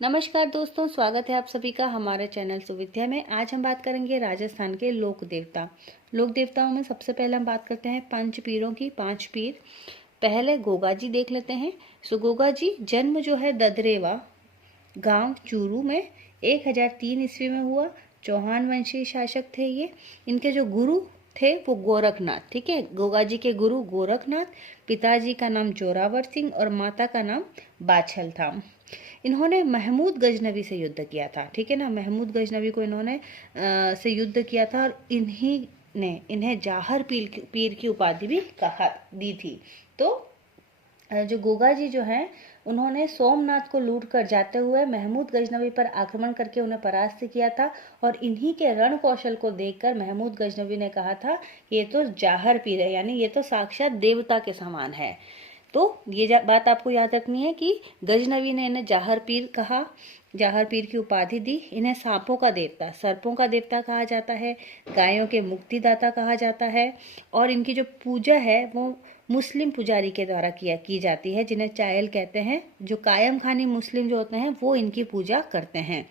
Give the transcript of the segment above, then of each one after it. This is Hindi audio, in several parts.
नमस्कार दोस्तों, स्वागत है आप सभी का हमारे चैनल सुविद्या में। आज हम बात करेंगे राजस्थान के लोक देवता। लोक देवताओं में सबसे पहले हम बात करते हैं पंच पीरों की। 5 पीर। पहले गोगा जी देख लेते हैं। गोगा जी जन्म जो है ददरेवा गांव चूरू में 1003 ईस्वी में हुआ। चौहान वंशीय शासक थे ये। इनके जो गुरु थे वो गोरखनाथ। ठीक है, गोगा जी के गुरु गोरखनाथ। पिताजी का नाम जोरावर सिंह और माता का नाम बाछल था। इन्होंने महमूद गजनवी से युद्ध किया था। ठीक है ना, महमूद गजनवी को इन्होंने से युद्ध किया था और इन्हीं ने इन्हें जाहर पीर की उपाधि भी कहा दी थी। तो जो गोगा जी जो हैं उन्होंने सोमनाथ को लूट कर जाते हुए महमूद गजनवी पर आक्रमण करके उन्हें परास्त किया था और इन्हीं के रण कौशल को देखकर महमूद गजनवी ने कहा था ये तो जाहर पीर है, यानी ये तो साक्षात देवता के समान है। तो ये बात आपको याद रखनी है कि गजनवी ने इन्हें जाहर पीर कहा, जाहर पीर की उपाधि दी। इन्हें सांपों का देवता, सर्पों का देवता कहा जाता है, गायों के मुक्तिदाता कहा जाता है और इनकी जो पूजा है वो मुस्लिम पुजारी के द्वारा की जाती है, जिन्हें चायल कहते हैं। जो कायम खानी मुस्लिम जो होते हैं वो इनकी पूजा करते हैं।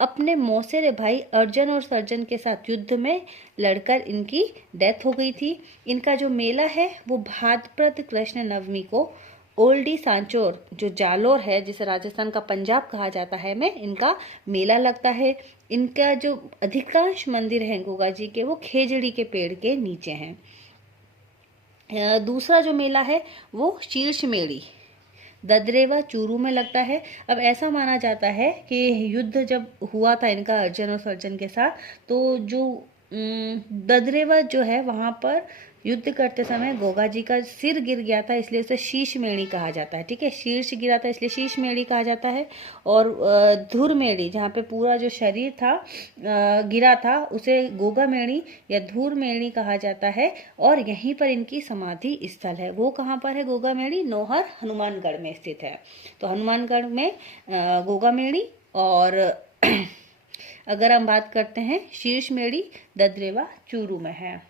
अपने मौसेरे भाई अर्जुन और सर्जन के साथ युद्ध में लड़कर इनकी डेथ हो गई थी। इनका जो मेला है वो भाद्रपद कृष्ण नवमी को ओल्डी सांचोर जो जालोर है, जिसे राजस्थान का पंजाब कहा जाता है, में इनका मेला लगता है। इनका जो अधिकांश मंदिर हैं गोगा जी के वो खेजड़ी के पेड़ के नीचे हैं। दूसरा जो मेला है वो शीर्ष मेड़ी ददरेवा चूरू में लगता है। अब ऐसा माना जाता है कि युद्ध जब हुआ था इनका अर्जुन और सर्जन के साथ, तो जो ददरेवा जो है वहां पर युद्ध करते समय गोगा जी का सिर गिर गया था, इसलिए उसे शीश मेड़ी कहा जाता है। ठीक है, शीर्ष गिरा था इसलिए शीश मेड़ी कहा जाता है। और धुर मेड़ी जहाँ पे पूरा जो शरीर था गिरा था उसे गोगा मेड़ी या धूर मेड़ी कहा जाता है और यहीं पर इनकी समाधि स्थल है। वो कहाँ पर है? गोगा मेड़ी नौहर हनुमानगढ़ में स्थित है। तो हनुमानगढ़ में गोगा मेड़ी। और अगर हम बात करते हैं शीर्ष मेड़ी ददरेवा चूरू में है।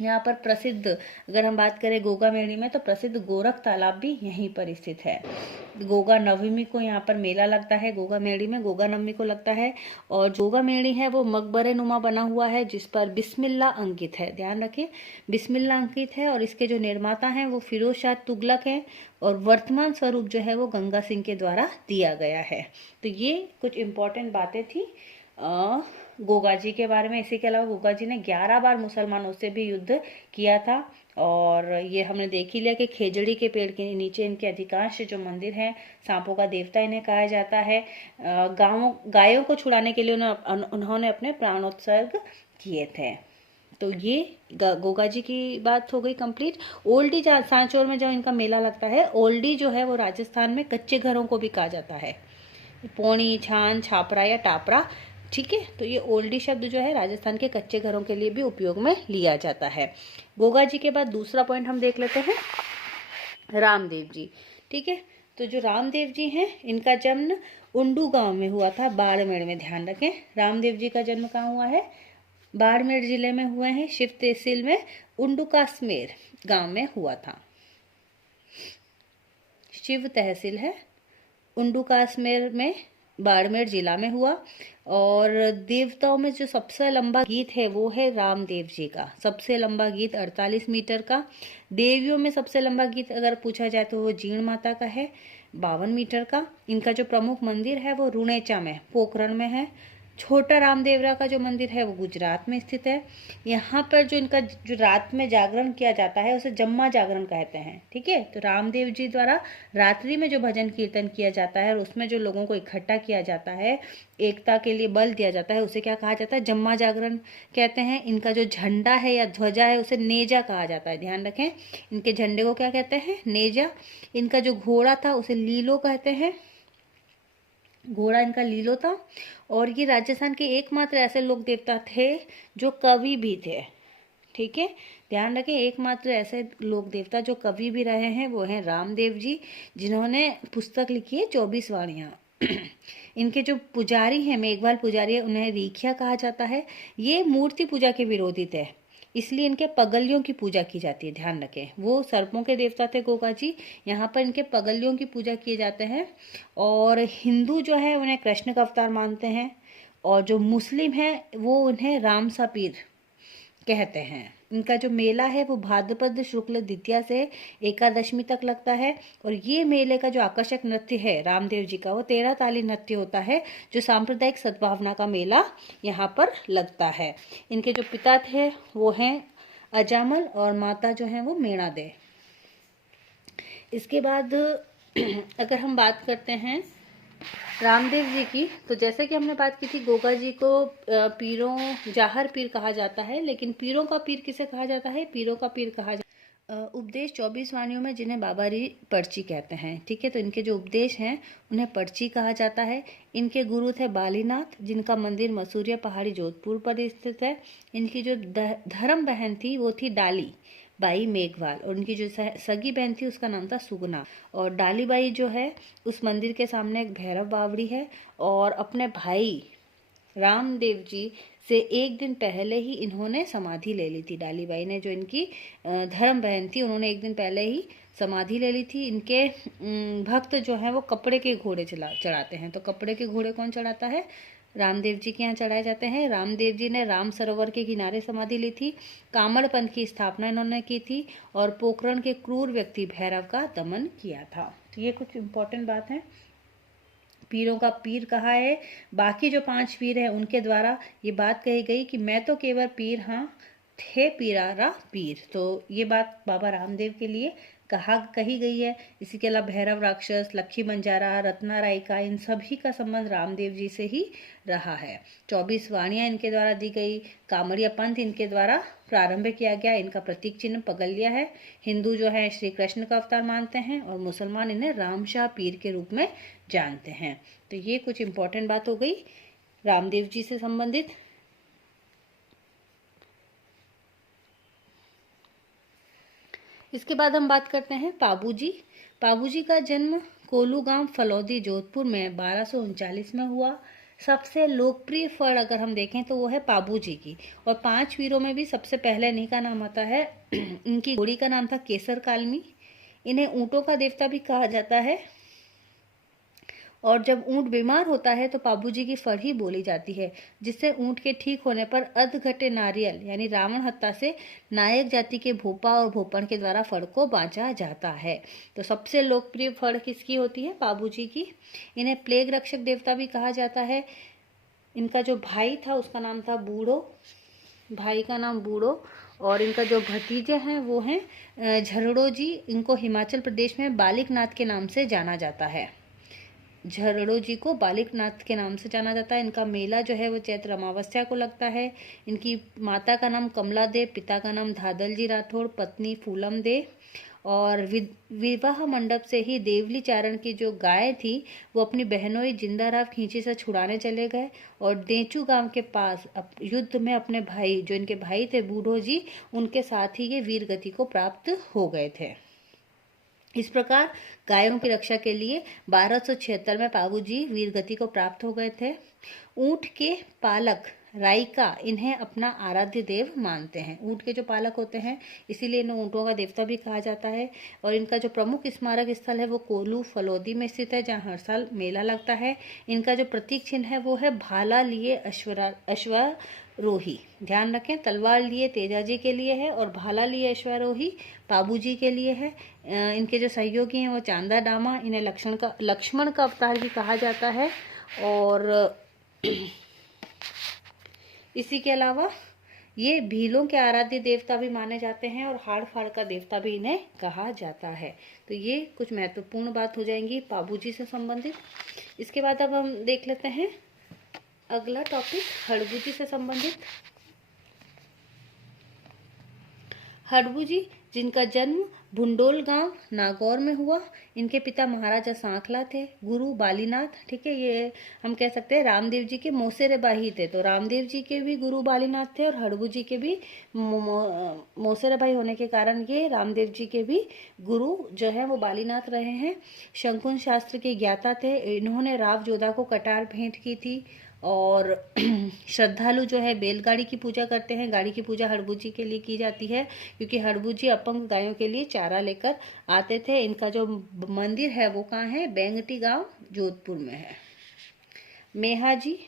यहाँ पर प्रसिद्ध, अगर हम बात करें गोगा मेड़ी में, तो प्रसिद्ध गोरख तालाब भी यहीं पर स्थित है। गोगा नवमी को यहाँ पर मेला लगता है, गोगा मेड़ी में गोगा नवमी को लगता है। और गोगा मेड़ी है वो मकबरे नुमा बना हुआ है जिस पर बिस्मिल्लाह अंकित है। ध्यान रखिए, बिस्मिल्लाह अंकित है और इसके जो निर्माता हैं वो फिरोज शाह तुगलक हैं और वर्तमान स्वरूप जो है वो गंगा सिंह के द्वारा दिया गया है। तो ये कुछ इंपॉर्टेंट बातें थी गोगा जी के बारे में। इसी के अलावा गोगा जी ने 11 बार मुसलमानों से भी युद्ध किया था और ये हमने देख ही लिया कि खेजड़ी के पेड़ के नीचे इनके अधिकांश जो मंदिर हैं सांपों का देवता इन्हें कहा जाता है। गायों को छुड़ाने के लिए उन्होंने अपने प्राणोत्सर्ग किए थे। तो ये गोगा जी की बात हो गई कंप्लीट। ओल्डी सांचौर में जो इनका मेला लगता है, ओल्डी जो है वो राजस्थान में कच्चे घरों को भी कहा जाता है, पौनी, छान, छापरा या टापरा। ठीक है, तो ये ओल्डी शब्द जो है राजस्थान के कच्चे घरों के लिए भी उपयोग में लिया जाता है। गोगा जी के बाद दूसरा पॉइंट हम देख लेते हैं रामदेव जी। ठीक है, तो जो रामदेव जी हैं इनका जन्म उंडू गांव में हुआ था, बाड़मेर में। ध्यान रखें, रामदेव जी का जन्म कहाँ हुआ है? बाड़मेर जिले में हुए हैं। शिव तहसील में उंडू काश्मीर गांव में हुआ था। शिव तहसील है, उंडू काश्मीर में, बाड़मेर जिला में हुआ। और देवताओं में जो सबसे लंबा गीत है वो है रामदेव जी का। सबसे लंबा गीत 48 मीटर का। देवियों में सबसे लंबा गीत अगर पूछा जाए तो वो जीण माता का है, 52 मीटर का। इनका जो प्रमुख मंदिर है वो रुणेचा में, पोखरण में है। छोटा रामदेवरा का जो मंदिर है वो गुजरात में स्थित है। यहाँ पर जो इनका जो रात में जागरण किया जाता है उसे जम्मा जागरण कहते हैं। ठीक है, तो रामदेव जी द्वारा रात्रि में जो भजन कीर्तन किया जाता है और उसमें जो लोगों को इकट्ठा किया जाता है, एकता के लिए बल दिया जाता है, उसे क्या कहा जाता है? जम्मा जागरण कहते हैं। इनका जो झंडा है या ध्वजा है उसे नेजा कहा जाता है। ध्यान रखें, इनके झंडे को क्या कहते हैं? नेजा। इनका जो घोड़ा था उसे लीलो कहते हैं, घोड़ा इनका लीलो था। और ये राजस्थान के एकमात्र ऐसे लोक देवता थे जो कवि भी थे। ठीक है, ध्यान रखें, एकमात्र ऐसे लोक देवता जो कवि भी रहे हैं वो हैं रामदेव जी, जिन्होंने पुस्तक लिखी है 24 वाणियाँ। इनके जो पुजारी हैं, मेघवाल पुजारी है, उन्हें रीखिया कहा जाता है। ये मूर्ति पूजा के विरोधी थे। इसलिए इनके पगलियों की पूजा की जाती है। ध्यान रखें, वो सर्पों के देवता थे गोगा जी, यहाँ पर इनके पगलियों की पूजा किए जाते हैं। और हिंदू जो है उन्हें कृष्ण का अवतार मानते हैं, और जो मुस्लिम है वो उन्हें राम सा पीर कहते हैं। इनका जो मेला है वो भाद्रपद शुक्ल द्वितीया से एकादशमी तक लगता है। और ये मेले का जो आकर्षक नृत्य है रामदेव जी का, वो 13 ताली नृत्य होता है, जो सांप्रदायिक सद्भावना का मेला यहाँ पर लगता है। इनके जो पिता थे वो हैं अजामल, और माता जो है वो मेणा दे। इसके बाद अगर हम बात करते हैं रामदेव जी की, तो जैसे कि हमने बात की थी, गोगा जी को पीरों जाहर पीर कहा जाता है, लेकिन पीरों का पीर किसे कहा जाता है? पीरों का पीर कहा जाता है उपदेश 24 वाणियों में, जिन्हें बाबारी पर्ची कहते हैं। ठीक है, तो इनके जो उपदेश हैं उन्हें पर्ची कहा जाता है। इनके गुरु थे बालीनाथ, जिनका मंदिर मसूरिया पहाड़ी जोधपुर पर स्थित है। इनकी जो धर्म बहन थी वो थी डाली बाई मेघवाल, और उनकी जो सगी बहन थी उसका नाम था सुगना। और डाली बाई जो है, उस मंदिर के सामने एक भैरव बावड़ी है, और अपने भाई रामदेव जी से एक दिन पहले ही इन्होंने समाधि ले ली थी। डाली बाई ने, जो इनकी धर्म बहन थी, उन्होंने एक दिन पहले ही समाधि ले ली थी। इनके भक्त जो हैं वो कपड़े के घोड़े चढ़ाते हैं। तो कपड़े के घोड़े कौन चढ़ाता है? रामदेव जी के यहाँ चढ़ाए जाते हैं। रामदेव जी ने राम सरोवर के किनारे समाधि ली थी। कामड़ पंथ की स्थापना इन्होंने की थी, और पोखरण के क्रूर व्यक्ति भैरव का दमन किया था। तो ये कुछ इंपॉर्टेंट बात है। पीरों का पीर कहा है, बाकी जो 5 पीर हैं उनके द्वारा ये बात कही गई कि मैं तो केवल पीर हाँ, थे पीरारा पीर। तो ये बात बाबा रामदेव के लिए कही गई है। इसी के अलावा भैरव राक्षस, लक्खी बंजारा, रत्ना रायका, इन सभी का संबंध रामदेव जी से ही रहा है। 24 वाणियाँ इनके द्वारा दी गई। कामड़िया पंथ इनके द्वारा प्रारंभ किया गया। इनका प्रतीक चिन्ह पगलिया है। हिंदू जो है श्री कृष्ण का अवतार मानते हैं, और मुसलमान इन्हें रामशाह पीर के रूप में जानते हैं। तो ये कुछ इंपॉर्टेंट बात हो गई रामदेव जी से संबंधित। इसके बाद हम बात करते हैं पाबूजी। पाबूजी का जन्म कोलू गांव फलौदी जोधपुर में 1239 में हुआ। सबसे लोकप्रिय फल अगर हम देखें तो वो है पाबूजी की। और 5 वीरों में भी सबसे पहले इन्हीं का नाम आता है। इनकी घोड़ी का नाम था केसर कालमी। इन्हें ऊँटों का देवता भी कहा जाता है। और जब ऊँट बीमार होता है तो पाबूजी की फड़ ही बोली जाती है, जिससे ऊँट के ठीक होने पर अधघटे नारियल यानी रावण हत्या से नायक जाति के भोपा और भोपन के द्वारा फड़ को बांचा जाता है। तो सबसे लोकप्रिय फड़ किसकी होती है? पाबूजी की। इन्हें प्लेग रक्षक देवता भी कहा जाता है। इनका जो भाई था उसका नाम था बूढ़ो, भाई का नाम बूढ़ो। और इनका जो भतीजे हैं वो हैं झरड़ो जी। इनको हिमाचल प्रदेश में बालिकनाथ के नाम से जाना जाता है। झरड़ो जी को बालिकनाथ के नाम से जाना जाता है। इनका मेला जो है वो चैत्र अमावस्या को लगता है। इनकी माता का नाम कमला दे, पिता का नाम धादल जी राठौड़, पत्नी फूलम दे। और विवाह मंडप से ही देवली चारण की जो गाय थी वो अपनी बहनोई जिंदाराव खींची से छुड़ाने चले गए, और देचू गांव के पास युद्ध में अपने भाई, जो इनके भाई थे बूढ़ो जी, उनके साथ ही ये वीर गति को प्राप्त हो गए थे। इस प्रकार गायों की रक्षा के लिए 1276 में पाबूजी वीरगति को प्राप्त हो गए थे। ऊंट के पालक राइका इन्हें अपना आराध्य देव मानते हैं। ऊंट के जो पालक होते हैं इसीलिए इन्हें ऊंटों का देवता भी कहा जाता है। और इनका जो प्रमुख स्मारक स्थल है वो कोलू फलौदी में स्थित है, जहाँ हर साल मेला लगता है। इनका जो प्रतीक चिन्ह है वो है भाला लिए अश्वारोही। ध्यान रखें, तलवार लिए तेजाजी के लिए है, और भाला लिए अश्वारोही पाबूजी के लिए है। इनके जो सहयोगी हैं वो चांदा डामा, इन्हें लक्ष्मण का अवतार भी कहा जाता है। और इसी के अलावा ये भीलों के आराध्य देवता भी माने जाते हैं, और हाड़ फाड़ का देवता भी इन्हें कहा जाता है। तो ये कुछ महत्वपूर्ण बात हो जाएंगी पाबूजी से संबंधित। इसके बाद अब हम देख लेते हैं अगला टॉपिक हड़बू जी से संबंधित। हड़बू जी जिनका जन्म भुंडोल गांव नागौर में हुआ। इनके पिता महाराजा सांखला थे, गुरु बालीनाथ। ठीक है, ये हम कह सकते हैं रामदेव जी के मौसेरे भाई थे। तो रामदेव जी के भी गुरु बालीनाथ थे, और हड़बू जी के भी मौसेरे भाई होने के कारण ये रामदेव जी के भी गुरु जो है वो बालीनाथ रहे हैं। शंकुन शास्त्र के ज्ञाता थे। इन्होंने राव जोधा को कटार भेंट की थी, और श्रद्धालु जो है बैलगाड़ी की पूजा करते हैं। गाड़ी की पूजा हड़बू जी के लिए की जाती है, क्योंकि हड़बू जी अपंग गायों के लिए चारा लेकर आते थे। इनका जो मंदिर है वो कहाँ है? बेंगटी गांव जोधपुर में है। मेहा जी,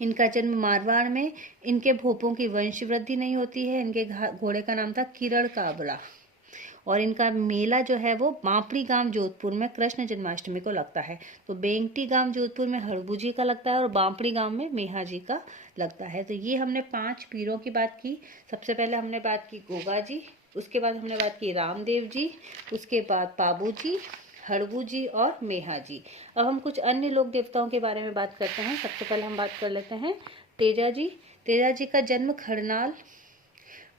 इनका जन्म मारवाड़ में। इनके भोपों की वंश वृद्धि नहीं होती है। इनके घोड़े का नाम था किरण काबरा। और इनका मेला जो है वो बांपड़ी गांव जोधपुर में कृष्ण जन्माष्टमी को लगता है। तो बेंगटी गांव जोधपुर में हड़बू जी का लगता है और बांपड़ी गांव में मेहा जी का लगता है। तो ये हमने 5 पीरों की बात की। सबसे पहले हमने बात की गोगा जी, उसके बाद हमने बात की रामदेव जी, उसके बाद पाबू जी, हड़बू जी और मेहा जी। अब हम कुछ अन्य लोक देवताओं के बारे में बात करते हैं। सबसे पहले हम बात कर लेते हैं तेजा जी। तेजा जी का जन्म खरनाल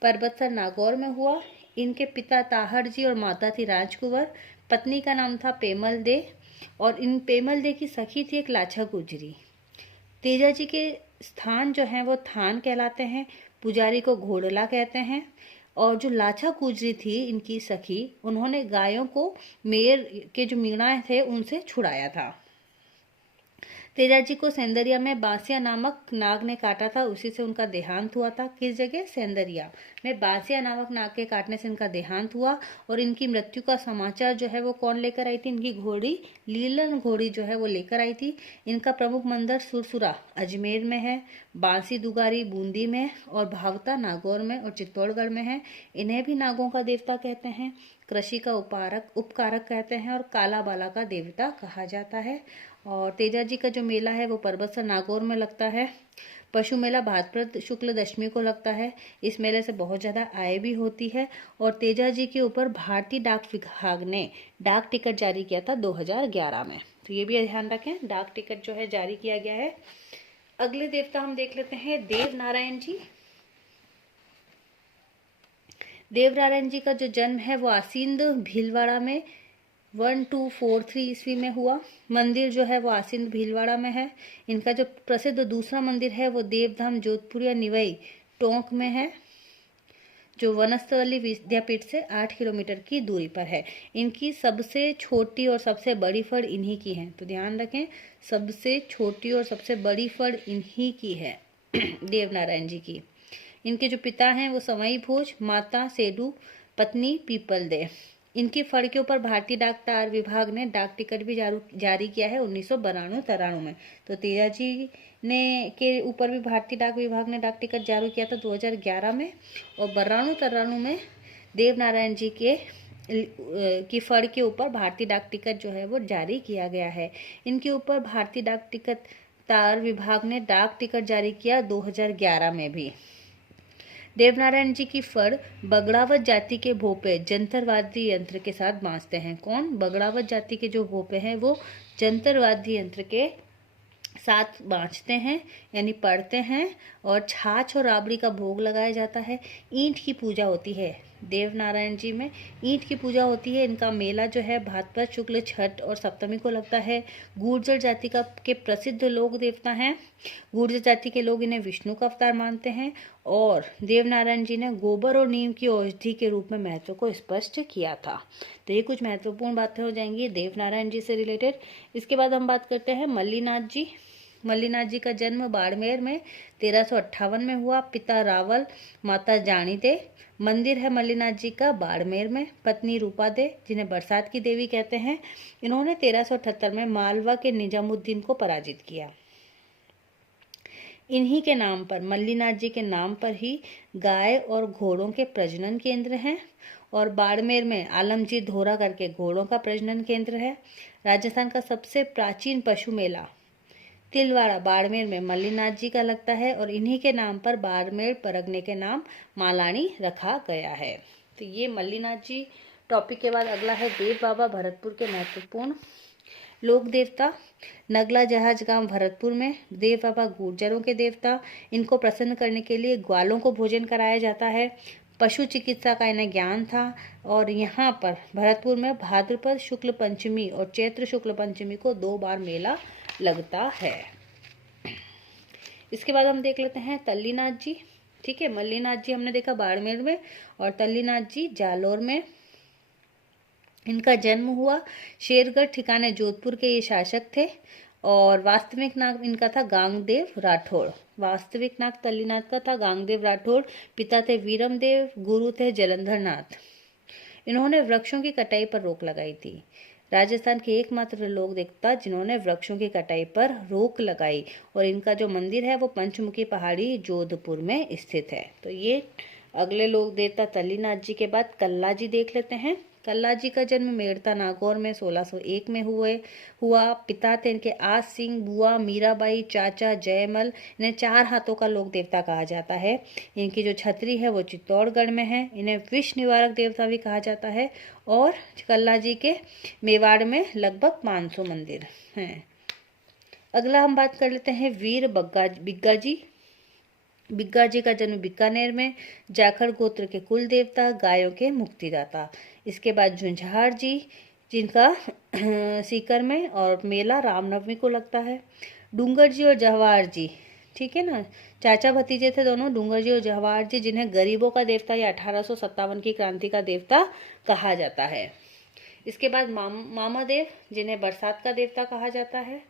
परबतसर नागौर में हुआ। इनके पिता ताहड़ जी और माता थी राजकुंवर। पत्नी का नाम था पेमल दे और इन पेमल दे की सखी थी एक लाछा गुजरी। तेजा जी के स्थान जो हैं वो थान कहलाते हैं। पुजारी को घोड़ला कहते हैं। और जो लाछा गुजरी थी इनकी सखी, उन्होंने गायों को मेर के जो मीणा थे उनसे छुड़ाया था। तेजा जी को सेंदरिया में बांसिया नामक नाग ने काटा था, उसी से उनका देहांत हुआ था। किस जगह? सेंदरिया में बांसिया नामक नाग के काटने से इनका देहांत हुआ। और इनकी मृत्यु का समाचार जो है वो कौन लेकर आई थी? इनकी घोड़ी लीलन घोड़ी जो है वो लेकर आई थी। इनका प्रमुख मंदिर सुरसुरा अजमेर में है, बांसी दुगारी बूंदी में और भावता नागौर में और चित्तौड़गढ़ में है। इन्हें भी नागों का देवता कहते हैं, कृषि का उपकारक कहते हैं और काला बाला का देवता कहा जाता है। और तेजा जी का जो मेला है वो परबतसर नागौर में लगता है। पशु मेला भाद्रपद शुक्ल दशमी को लगता है। इस मेले से बहुत ज़्यादा आय भी होती है। और तेजा जी के ऊपर भारतीय डाक विभाग ने डाक टिकट जारी किया था 2011 में। तो ये भी ध्यान रखें, डाक टिकट जो है जारी किया गया है। अगले देवता हम देख लेते हैं देव नारायण जी। देव नारायण जी का जो जन्म है वो आसींद भीलवाड़ा में 1243 ईस्वी में हुआ। मंदिर जो है वो आसींद भीलवाड़ा में है। इनका जो प्रसिद्ध दूसरा मंदिर है वो देवधाम जोधपुर या निवई टोंक में है, जो वनस्थली विद्यापीठ से 8 किलोमीटर की दूरी पर है। इनकी सबसे छोटी और सबसे बड़ी फड़ इन्हीं की है। तो ध्यान रखें, सबसे छोटी और सबसे बड़ी फड़ इन्हीं की है देव नारायण जी की। इनके जो पिता हैं वो समई भोज, माता सेडू, पत्नी पीपल दे। इनकी फड़ के ऊपर भारतीय डाक तार विभाग ने डाक टिकट भी जारी किया है 1992-93 में। तो तेजा जी ने के ऊपर भी भारतीय डाक विभाग ने डाक टिकट जारी किया था 2011 में। और 92-93 में देव नारायण जी के की फड़ के ऊपर भारतीय डाक टिकट जो है वो जारी किया गया है। इनके ऊपर भारतीय डाक टिकट तार विभाग ने डाक टिकट जारी किया 2011 में भी। देवनारायण जी की फड़ बगड़ावत जाति के भोपे जंतरवादी यंत्र के साथ बांधते हैं। कौन? बगड़ावत जाति के जो भोपे हैं वो जंतरवादी यंत्र के साथ बाँचते हैं, यानी पढ़ते हैं। और छाछ और राबड़ी का भोग लगाया जाता है। ईंट की पूजा होती है देव नारायण जी में, ईंट की पूजा होती है। इनका मेला जो है भाद्रपद शुक्ल छठ और सप्तमी को लगता है। गुर्जर जाति के प्रसिद्ध लोक देवता हैं। गुर्जर जाति के लोग इन्हें विष्णु का अवतार मानते हैं। और देव नारायण जी ने गोबर और नीम की औषधि के रूप में महत्व को स्पष्ट किया था। तो ये कुछ महत्वपूर्ण बातें हो जाएंगी देव नारायण जी से रिलेटेड। इसके बाद हम बात करते हैं मल्लीनाथ जी। मल्लीनाथ जी का जन्म बाड़मेर में 1358 में हुआ। पिता रावल, माता जानी दे। मंदिर है मल्लीनाथ जी का बाड़मेर में। पत्नी रूपा दे, जिन्हें बरसात की देवी कहते हैं। इन्होंने 1378 में मालवा के निजामुद्दीन को पराजित किया। इन्हीं के नाम पर, मल्लीनाथ जी के नाम पर ही गाय और घोड़ों के प्रजनन केंद्र हैं। और बाड़मेर में आलमजी धोरा करके घोड़ों का प्रजनन केंद्र है। राजस्थान का सबसे प्राचीन पशु मेला तिलवाड़ा बाड़मेर में मल्लीनाथ जी का लगता है। और इन्हीं के नाम पर बाड़मेर परगने के नाम मालानी रखा गया है। तो ये मल्लीनाथ जी टॉपिक के बाद अगला है देव बाबा भरतपुर के महत्वपूर्ण लोक देवता। नगला जहाज गांव भरतपुर में देव बाबा गुर्जरों के देवता। इनको प्रसन्न करने के लिए ग्वालों को भोजन कराया जाता है। पशु चिकित्सा का इन्हें ज्ञान था। और यहाँ पर भरतपुर में भाद्रपद शुक्ल पंचमी और चैत्र शुक्ल पंचमी को 2 बार मेला लगता है। इसके बाद हम देख लेते हैं तल्लीनाथ जी। ठीक है, मल्लीनाथ जी हमने देखा बाड़मेर में और तल्लीनाथ जी जालोर में। इनका जन्म हुआ शेरगढ़ ठिकाने जोधपुर के ये शासक थे। और वास्तविक नाम इनका था गांगदेव राठौड़। वास्तविक नाम तल्लीनाथ का था गांगदेव राठौड़। पिता थे वीरमदेव, गुरु थे जलंधर नाथ। इन्होंने वृक्षों की कटाई पर रोक लगाई थी। राजस्थान के एकमात्र लोक देवता जिन्होंने वृक्षों की कटाई पर रोक लगाई, और इनका जो मंदिर है वो पंचमुखी पहाड़ी जोधपुर में स्थित है। तो ये अगले लोक देवता तल्लीनाथ जी के बाद कल्ला जी देख लेते हैं। कल्ला जी का जन्म मेड़ता नागौर में 1601 में हुआ। पिता थे इनके आज सिंह, बुआ मीराबाई, चाचा जयमल। इन्हें 4 हाथों का लोक देवता कहा जाता है। इनकी जो छतरी है वो चित्तौड़गढ़ में है। इन्हें विष निवारक देवता भी कहा जाता है। और कल्ला जी के मेवाड़ में लगभग 500 मंदिर हैं। अगला हम बात कर लेते हैं वीर बिग्गा जी। बिग्गा जी का जन्म बीकानेर में, जाखड़ गोत्र के कुल देवता, गायों के मुक्तिदाता। इसके बाद झुंझार जी, जिनका सीकर में, और मेला रामनवमी को लगता है। डूंगर जी और जवाहर जी, ठीक है ना, चाचा भतीजे थे दोनों, डूंगर जी और जवाहर जी, जिन्हें गरीबों का देवता या 1857 की क्रांति का देवता कहा जाता है। इसके बाद मामा देव, जिन्हें बरसात का देवता कहा जाता है,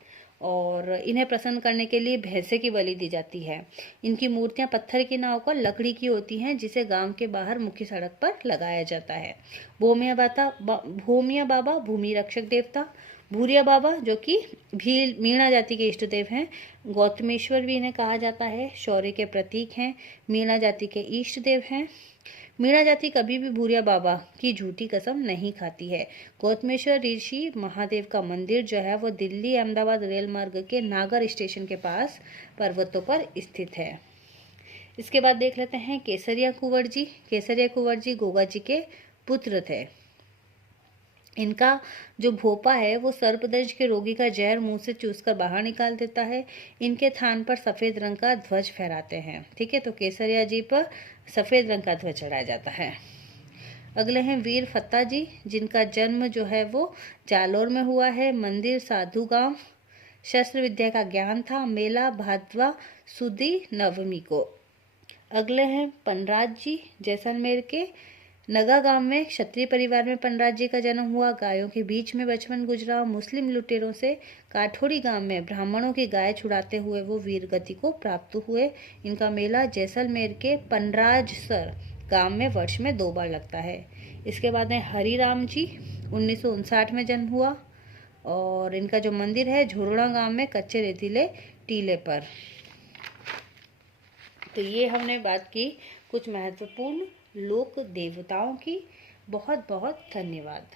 और इन्हें प्रसन्न करने के लिए भैंसे की बलि दी जाती है। इनकी मूर्तियां पत्थर की नाव पर लकड़ी की होती हैं, जिसे गांव के बाहर मुख्य सड़क पर लगाया जाता है। भूमिया बाबा भूमि रक्षक देवता। भूरिया बाबा जो कि भील मीणा जाति के इष्ट देव हैं। गौतमेश्वर भी इन्हें कहा जाता है, शौर्य के प्रतीक हैं, मीणा जाति के इष्ट देव हैं। मीणा जाति कभी भी भूरिया बाबा की झूठी कसम नहीं खाती है। गौतमेश्वर ऋषि महादेव का मंदिर जो है वो दिल्ली अहमदाबाद रेल मार्ग के नागर स्टेशन के पास पर्वतों पर स्थित है। इसके बाद देख लेते हैं केसरिया कुंवर जी। केसरिया कुंवर जी गोगा जी के पुत्र थे। इनका जो भोपा है वो सर्पदंश के रोगी का जहर मुंह से चूसकर बाहर निकाल देता है। इनके थान पर सफेद रंग का ध्वज फहराते हैं। ठीक है, तो केसरिया जी पर सफेद रंग का ध्वज चढ़ाया जाता है। अगले हैं वीर फत्ता जी, जिनका जन्म जो है वो जालोर में हुआ है। मंदिर साधु गांव। शस्त्र विद्या का ज्ञान था। मेला भादवा सुदी नवमी को। अगले हैं पनराज जी, जैसलमेर के नगा गांव में क्षत्रिय परिवार में पनराज जी का जन्म हुआ। गायों के बीच में बचपन गुजरा। मुस्लिम लुटेरों से काठोड़ी गांव में ब्राह्मणों की गाय छुड़ाते हुए वो वीर गति को प्राप्त हुए। इनका मेला जैसलमेर के पनराजसर गांव में वर्ष में 2 बार लगता है। इसके बाद है हरिराम जी, 1959 में जन्म हुआ, और इनका जो मंदिर है झुरड़ा गांव में कच्चे रेतीले टीले पर। तो ये हमने बात की कुछ महत्वपूर्ण लोक देवताओं की। बहुत बहुत धन्यवाद।